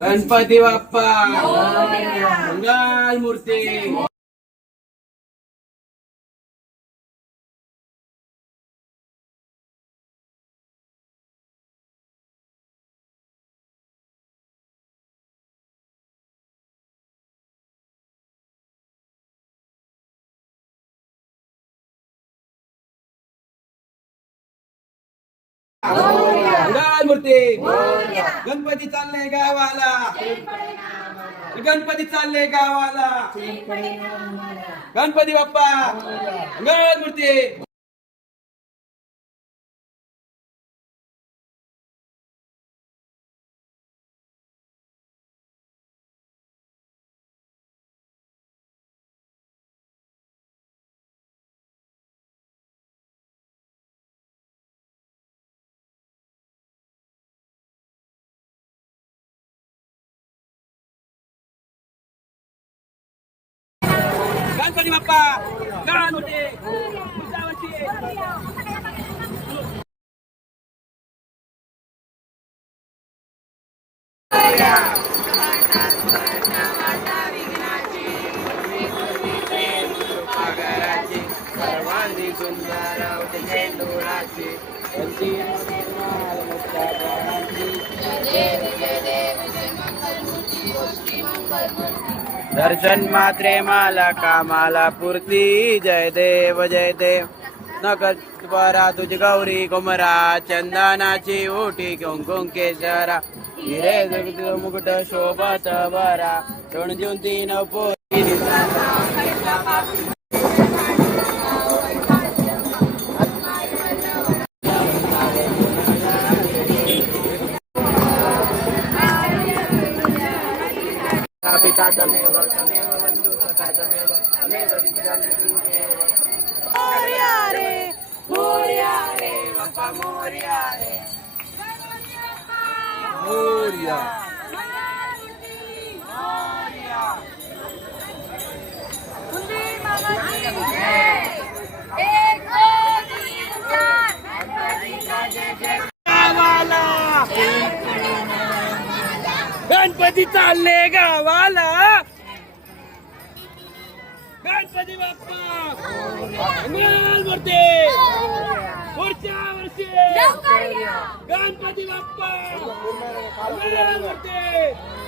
गणपती बाप्पा मंगल मूर्ती. मंगल मूर्ती. गणपती चालले गावाला. गणपती चालले गावाला. गणपती बाप्पा मंगल मूर्ती. गणपती बाप्पा मंगल मूर्ती. पुढच्या वर्षी. सर्वांनी सुंदर झेंडूराची. दर्शन मात्रे माला कामाला पूर्ती. जय देव जय देव. नकत बरा तुझी गौरी कुमरा. चंदनाची ओटी कुंकुम केसरा. हिरे मुकुट शोभत बरा. दोन जून तीन पोरी. पिता तमेव तमेव बंधु सखा तमेव तमेव मोरया रे बाप्पा मोरया रे. मोरया गणपती चालले गावाला. गणपती बाप्पा मंगल मूर्ती. पुढच्या वर्षी. गणपती बाप्पा मंगल मूर्ती.